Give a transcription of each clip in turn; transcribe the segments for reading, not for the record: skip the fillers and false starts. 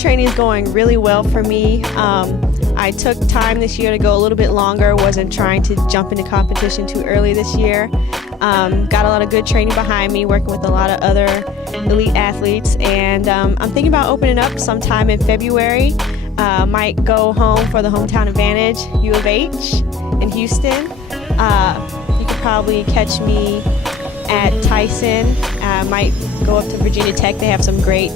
training is going really well for me. I took time this year to go a little bit longer, wasn't trying to jump into competition too early this year. Got a lot of good training behind me, working with a lot of other elite athletes, and I'm thinking about opening up sometime in February. Might go home for the Hometown Advantage, U of H in Houston. You could probably catch me at Tyson. Might go up to Virginia Tech. They have some great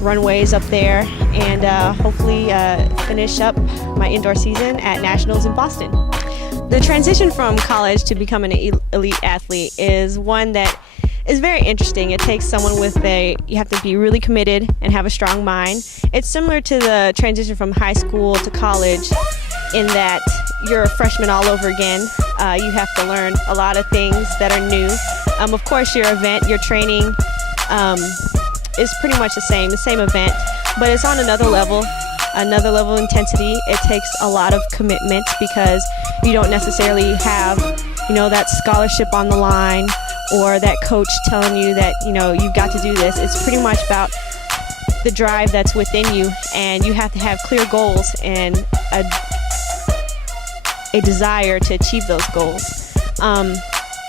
runways up there, and hopefully finish up my indoor season at Nationals in Boston. The transition from college to becoming an elite athlete is one that is very interesting. It takes someone you have to be really committed and have a strong mind. It's similar to the transition from high school to college in that you're a freshman all over again. You have to learn a lot of things that are new. Of course, your event, your training is pretty much the same event, but it's on another level of intensity. It takes a lot of commitment because you don't necessarily have, that scholarship on the line or that coach telling you that, you've got to do this. It's pretty much about the drive that's within you, and you have to have clear goals and a desire to achieve those goals.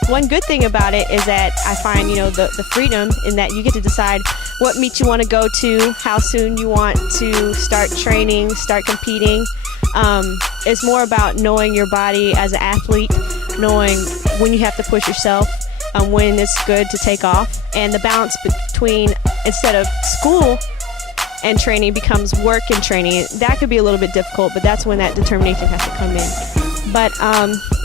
One good thing about it is that I find, the freedom in that you get to decide what meet you want to go to, how soon you want to start training, start competing. It's more about knowing your body as an athlete, knowing when you have to push yourself, when it's good to take off, and the balance between, instead of school and training, becomes work and training. That could be a little bit difficult, but that's when that determination has to come in. But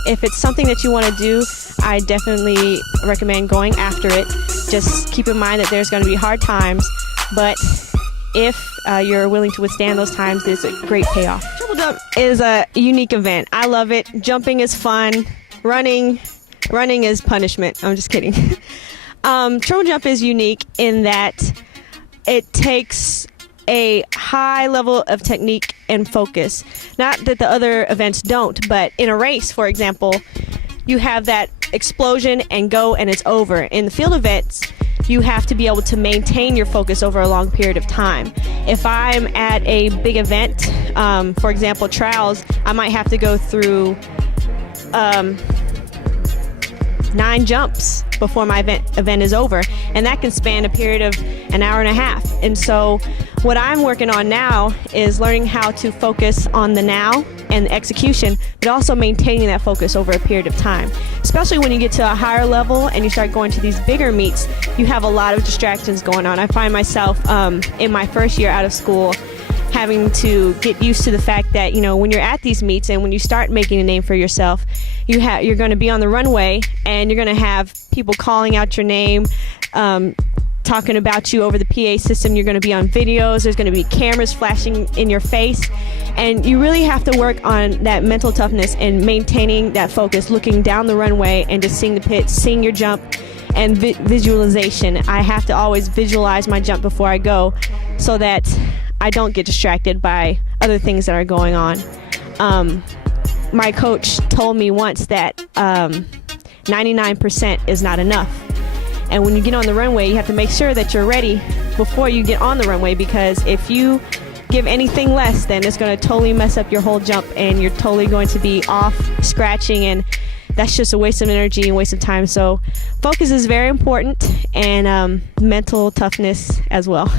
if it's something that you want to do, I definitely recommend going after it. Just keep in mind that there's going to be hard times, but if you're willing to withstand those times, there's a great payoff. Triple jump is a unique event. I love it. Jumping is fun. Running is punishment. I'm just kidding. Triple jump is unique in that it takes a high level of technique and focus. Not that the other events don't, but in a race, for example, you have that explosion and go and it's over. In the field events, you have to be able to maintain your focus over a long period of time. If I'm at a big event, for example, trials, I might have to go through 9 jumps before my event is over, and that can span a period of an hour and a half. And so what I'm working on now is learning how to focus on the now and the execution, but also maintaining that focus over a period of time. Especially when you get to a higher level and you start going to these bigger meets, you have a lot of distractions going on. I find myself in my first year out of school having to get used to the fact that, when you're at these meets and when you start making a name for yourself, you're going to be on the runway and you're going to have people calling out your name, talking about you over the PA system. You're going to be on videos. There's going to be cameras flashing in your face. And you really have to work on that mental toughness and maintaining that focus, looking down the runway and just seeing the pit, seeing your jump, and visualization. I have to always visualize my jump before I go so that I don't get distracted by other things that are going on. My coach told me once that 99% is not enough. And when you get on the runway, you have to make sure that you're ready before you get on the runway, because if you give anything less, then it's going to totally mess up your whole jump and you're totally going to be off, scratching, and that's just a waste of energy and waste of time. So focus is very important, and mental toughness as well.